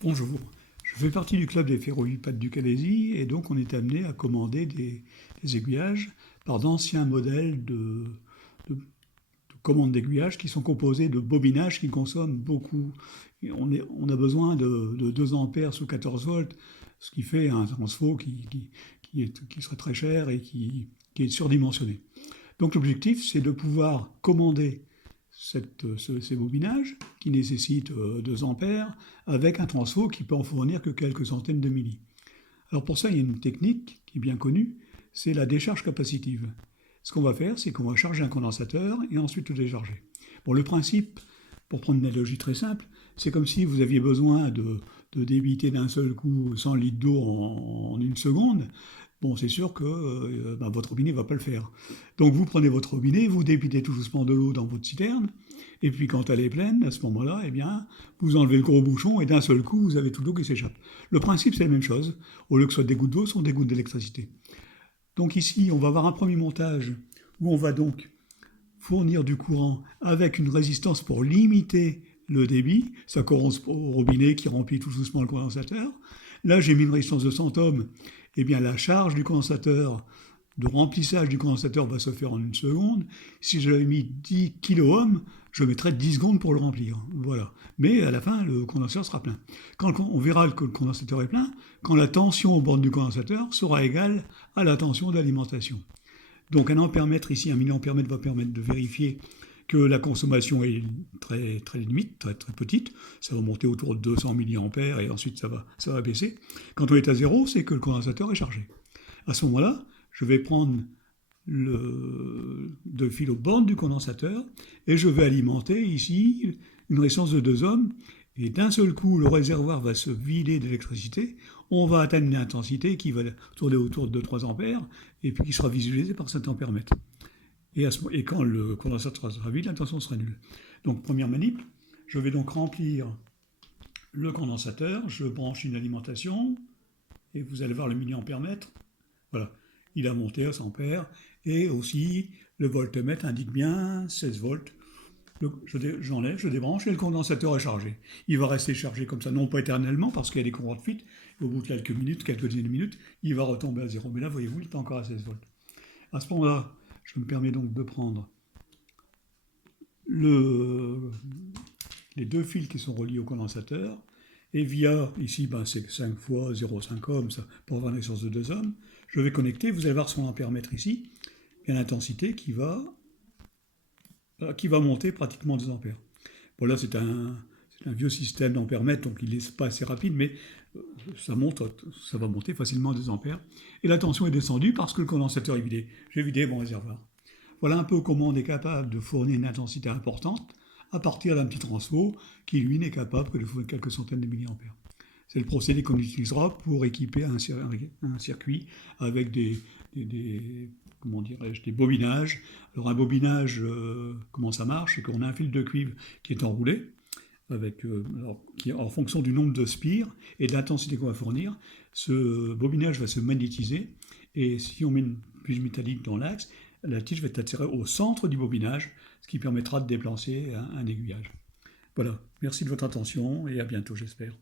Bonjour, je fais partie du club des ferrovipes Pas-de-Calaisie et donc on est amené à commander des aiguillages par d'anciens modèles de commandes d'aiguillage qui sont composés de bobinages qui consomment beaucoup. Et on a besoin de 2 ampères sous 14 volts, ce qui fait un transfo qui serait très cher et qui est surdimensionné. Donc l'objectif, c'est de pouvoir commander ces bobinages qui nécessitent 2 ampères avec un transfo qui peut en fournir que quelques centaines de millis. Alors pour ça, il y a une technique qui est bien connue, c'est la décharge capacitive. Ce qu'on va faire, c'est qu'on va charger un condensateur et ensuite le décharger. Bon, le principe, pour prendre une analogie très simple, c'est comme si vous aviez besoin de débiter d'un seul coup 100 litres d'eau en une seconde. Bon, c'est sûr que votre robinet ne va pas le faire. Donc vous prenez votre robinet, vous débitez tout doucement de l'eau dans votre citerne, et puis quand elle est pleine, à ce moment-là, eh bien, vous enlevez le gros bouchon et d'un seul coup, vous avez toute l'eau qui s'échappe. Le principe, c'est la même chose. Au lieu que ce soit des gouttes d'eau, ce sont des gouttes d'électricité. Donc ici, on va avoir un premier montage où on va donc fournir du courant avec une résistance pour limiter le débit. Ça correspond au robinet qui remplit tout doucement le condensateur. Là, j'ai mis une résistance de 100 ohms. Eh bien, la charge du condensateur, de remplissage du condensateur va se faire en une seconde. Si j'avais mis 10 kOhms, je mettrais 10 secondes pour le remplir. Voilà. Mais à la fin, le condensateur sera plein. Quand on verra que le condensateur est plein, quand la tension aux bornes du condensateur sera égale à la tension d'alimentation. Donc un ampèremètre ici, un milliampèremètre va permettre de vérifier que la consommation est très, très limite, très, très petite. Ça va monter autour de 200 milliampères et ensuite ça va baisser. Quand on est à zéro, c'est que le condensateur est chargé. À ce moment-là, je vais prendre deux fils aux bornes du condensateur et je vais alimenter ici une résistance de 2 ohms. Et d'un seul coup, le réservoir va se vider d'électricité. On va atteindre une intensité qui va tourner autour de 3 ampères et puis qui sera visualisée par cet ampèremètre. Et quand le condensateur sera vide, la tension sera nulle. Donc première manip, je vais donc remplir le condensateur, je branche une alimentation et vous allez voir le milliampèremètre. Voilà, il a monté à 100 ampères et aussi le voltmètre indique bien 16 volts. J'enlève, je débranche et le condensateur est chargé. Il va rester chargé comme ça, non pas éternellement parce qu'il y a des courants de fuite. Au bout de quelques minutes, quelques dizaines de minutes, il va retomber à zéro. Mais là, voyez-vous, il est encore à 16 volts. À ce moment-là, je me permets donc de prendre les 2 fils qui sont reliés au condensateur et via, ici, c'est 5 fois 0,5 ohms pour avoir une résistance de 2 ohms, je vais connecter, vous allez voir son ampèremètre ici, il y a l'intensité qui va monter pratiquement 2 ampères. Bon là c'est un vieux système d'ampèremètre, donc il n'est pas assez rapide, mais ça va monter facilement à 2 ampères. Et la tension est descendue parce que le condensateur est vidé. J'ai vidé mon réservoir. Voilà un peu comment on est capable de fournir une intensité importante à partir d'un petit transfo qui, lui, n'est capable que de fournir quelques centaines de milliampères. C'est le procédé qu'on utilisera pour équiper un circuit avec comment dirais-je, des bobinages. Alors un bobinage, comment ça marche? C'est qu'on a un fil de cuivre qui est enroulé, qui, en fonction du nombre de spires et de l'intensité qu'on va fournir, ce bobinage va se magnétiser et si on met une puce métallique dans l'axe, la tige va être attirée au centre du bobinage, ce qui permettra de déplacer un aiguillage. Voilà, merci de votre attention et à bientôt j'espère.